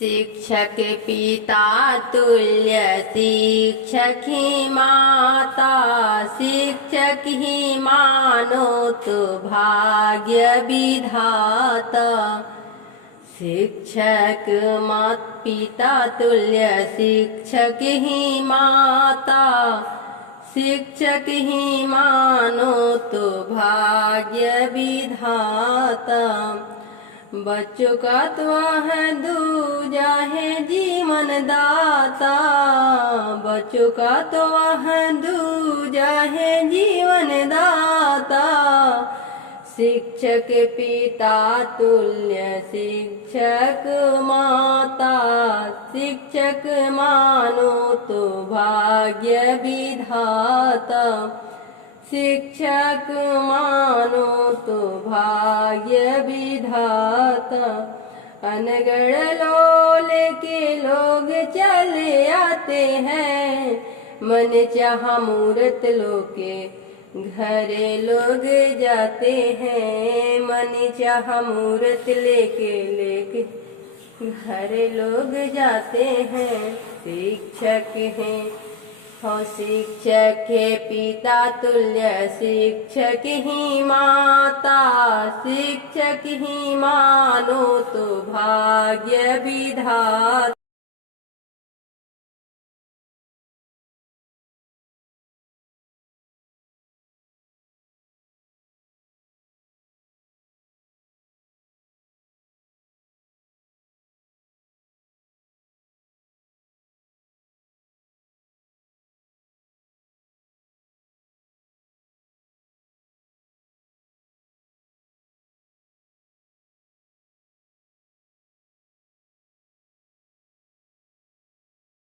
शिक्षक पिता तुल्य शिक्षक ही माता, शिक्षक ही मानो तो भाग्य विधाता। शिक्षक मात पिता तुल्य शिक्षक ही माता, शिक्षक ही मानो तो भाग्य विधाता। बच्चों का तो है दूजा है जीवन दाता, बच्चों का तो है दूजा है जीवन दाता। शिक्षक पिता तुल्य शिक्षक माता, शिक्षक मानो तो भाग्य विधाता। शिक्षक मानो तो भाग्य विधाता। अनगढ़ लोले के लोग चले आते हैं, मन चाहा मूरत लोके घरे लोग जाते हैं। मन चाहा मूरत लेके घरे लोग जाते हैं। शिक्षक हैं हो शिक्षक है पिता तुल्य शिक्षक ही माता, शिक्षक ही मानो तो भाग्य विधाता।